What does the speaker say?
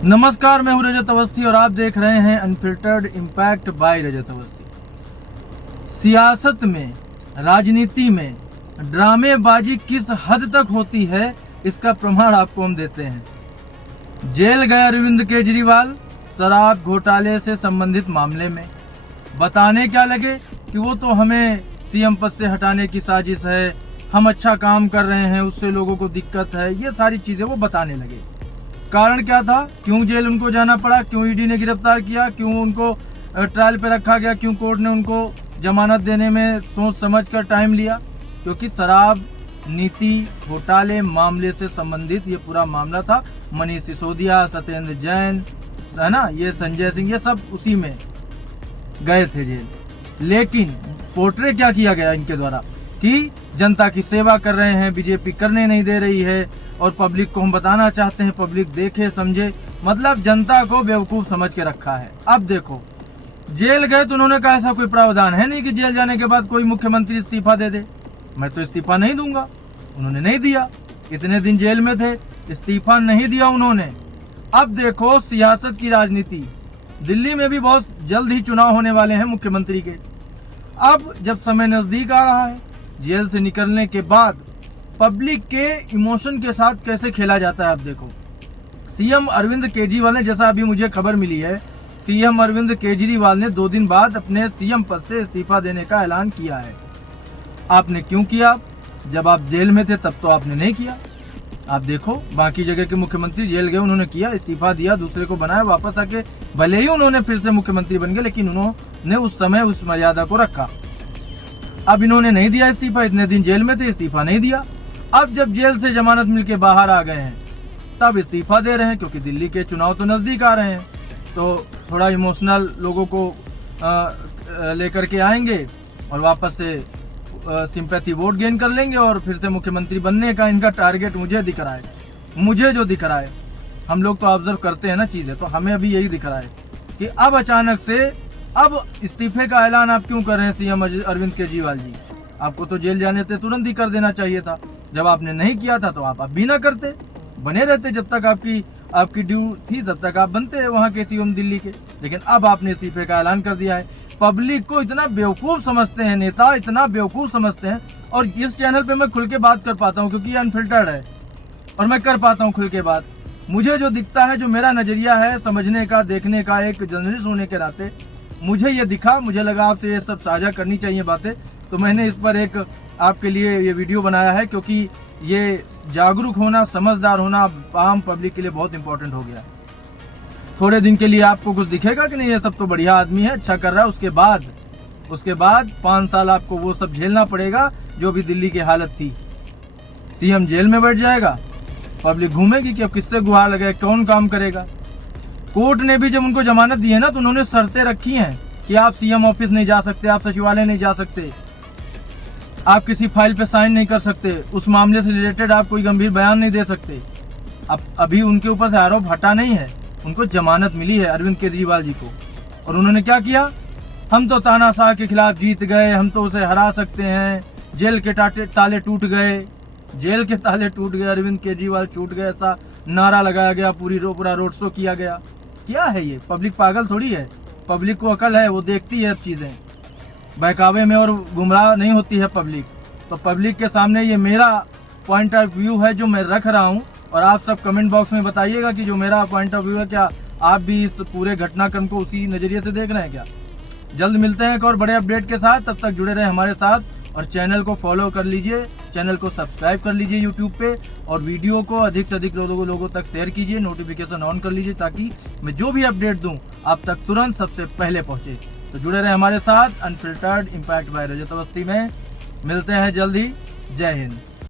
नमस्कार, मैं हूं रजत अवस्थी और आप देख रहे हैं अनफिल्टर्ड इम्पैक्ट बाय रजत अवस्थी। सियासत में, राजनीति में ड्रामेबाजी किस हद तक होती है, इसका प्रमाण आपको हम देते हैं। जेल गए अरविंद केजरीवाल शराब घोटाले से संबंधित मामले में। बताने क्या लगे कि वो तो हमें सीएम पद से हटाने की साजिश है, हम अच्छा काम कर रहे हैं, उससे लोगों को दिक्कत है, ये सारी चीजें वो बताने लगे। कारण क्या था, क्यों जेल उनको जाना पड़ा, क्यों ईडी ने गिरफ्तार किया, क्यों उनको ट्रायल पे रखा गया, क्यों कोर्ट ने उनको जमानत देने में सोच समझ कर टाइम लिया? क्योंकि शराब नीति घोटाले मामले से संबंधित ये पूरा मामला था। मनीष सिसोदिया, सत्येंद्र जैन, है ना, ये संजय सिंह, ये सब उसी में गए थे जेल। लेकिन पोर्ट्रे क्या किया गया इनके द्वारा कि जनता की सेवा कर रहे हैं, बीजेपी करने नहीं दे रही है और पब्लिक को हम बताना चाहते हैं, पब्लिक देखे समझे, मतलब जनता को बेवकूफ समझ के रखा है। अब देखो, जेल गए तो उन्होंने कहा ऐसा कोई प्रावधान है नहीं कि जेल जाने के बाद कोई मुख्यमंत्री इस्तीफा दे दे। मैं तो इस्तीफा नहीं दूंगा, उन्होंने नहीं दिया। इतने दिन जेल में थे, इस्तीफा नहीं दिया उन्होंने। अब देखो सियासत की राजनीति, दिल्ली में भी बहुत जल्द ही चुनाव होने वाले हैं मुख्यमंत्री के। अब जब समय नजदीक आ रहा है, जेल से निकलने के बाद पब्लिक के इमोशन के साथ कैसे खेला जाता है। आप देखो, सीएम अरविंद केजरीवाल ने, जैसा अभी मुझे खबर मिली है, सीएम अरविंद केजरीवाल ने 2 दिन बाद अपने सीएम पद से इस्तीफा देने का ऐलान किया है। आपने क्यों किया? जब आप जेल में थे तब तो आपने नहीं किया। आप देखो, बाकी जगह के मुख्यमंत्री जेल गए, उन्होंने किया, इस्तीफा दिया, दूसरे को बनाया, वापस आके भले ही उन्होंने फिर से मुख्यमंत्री बन गए, लेकिन उन्होंने उस समय उस मर्यादा को रखा। अब इन्होंने नहीं दिया इस्तीफा, इतने दिन जेल में थे, इस्तीफा नहीं दिया। अब जब जेल से जमानत मिलके बाहर आ गए हैं तब इस्तीफा दे रहे हैं, क्योंकि दिल्ली के चुनाव तो नजदीक आ रहे हैं, तो थोड़ा इमोशनल लोगों को लेकर के आएंगे और वापस से सिंपैथी वोट गेन कर लेंगे और फिर से मुख्यमंत्री बनने का इनका टारगेट मुझे दिख रहा है। मुझे जो दिख रहा है, हम लोग तो ऑब्जर्व करते हैं ना चीजें, तो हमें अभी यही दिख रहा है कि अब अचानक से अब इस्तीफे का ऐलान आप क्यों कर रहे हैं सीएम अरविंद केजरीवाल जी? आपको तो जेल जाने से तुरंत ही कर देना चाहिए था। जब आपने नहीं किया था तो आप भी ना करते, बने रहते, जब तक आपकी ड्यू थी तब तक आप बनते वहां के सीएम दिल्ली के। लेकिन अब आपने इस्तीफे का ऐलान कर दिया है। पब्लिक को इतना बेवकूफ समझते हैं नेता, इतना बेवकूफ समझते हैं। और इस चैनल पे मैं खुल के बात कर पाता हूँ क्योंकि ये अनफिल्टर्ड है और मैं कर पाता हूँ खुल के बात। मुझे जो दिखता है, जो मेरा नजरिया है समझने का, देखने का, एक जर्नलिस्ट होने के नाते मुझे ये दिखा, मुझे लगा आपसे ये सब साझा करनी चाहिए बातें, तो मैंने इस पर एक आपके लिए ये वीडियो बनाया है, क्योंकि ये जागरूक होना, समझदार होना आम पब्लिक के लिए बहुत इंपॉर्टेंट हो गया है। थोड़े दिन के लिए आपको कुछ दिखेगा कि नहीं ये सब तो बढ़िया आदमी है, अच्छा कर रहा है, उसके बाद 5 साल आपको वो सब झेलना पड़ेगा जो भी दिल्ली की हालत थी। सीएम जेल में बैठ जाएगा, पब्लिक घूमेगी कि अब किससे गुहार लगे, कौन काम करेगा। कोर्ट ने भी जब उनको जमानत दी है ना, तो उन्होंने शर्तें रखी हैं कि आप सीएम ऑफिस नहीं जा सकते, आप सचिवालय नहीं जा सकते, आप किसी फाइल पे साइन नहीं कर सकते, उस मामले से रिलेटेड आप कोई गंभीर बयान नहीं दे सकते। अब अभी उनके ऊपर से आरोप हटा नहीं है, उनको जमानत मिली है अरविंद केजरीवाल जी को। और उन्होंने क्या किया, हम तो तानाशाह के खिलाफ जीत गए, हम तो उसे हरा सकते हैं, जेल के ताले टूट गए, जेल के ताले टूट गए, अरविंद केजरीवाल छूट गए, ऐसा नारा लगाया गया, पूरा रोड शो किया गया। क्या है ये? पब्लिक पागल थोड़ी है, पब्लिक को अकल है, वो देखती है चीजें, बहकावे में और गुमराह नहीं होती है पब्लिक। तो पब्लिक के सामने ये मेरा पॉइंट ऑफ व्यू है जो मैं रख रहा हूँ, और आप सब कमेंट बॉक्स में बताइएगा कि जो मेरा पॉइंट ऑफ व्यू है, क्या आप भी इस पूरे घटनाक्रम को उसी नजरिए से देख रहे हैं क्या? जल्द मिलते हैं एक और बड़े अपडेट के साथ, तब तक जुड़े रहे हमारे साथ और चैनल को फॉलो कर लीजिए, चैनल को सब्सक्राइब कर लीजिए यूट्यूब पे, और वीडियो को अधिक से अधिक लोगों तक शेयर कीजिए, नोटिफिकेशन ऑन कर लीजिए ताकि मैं जो भी अपडेट दूं आप तक तुरंत सबसे पहले पहुंचे। तो जुड़े रहे हमारे साथ अनफिल्टर्ड इम्पैक्ट बाय रजत अवस्थी में। मिलते हैं जल्द ही। जय हिंद।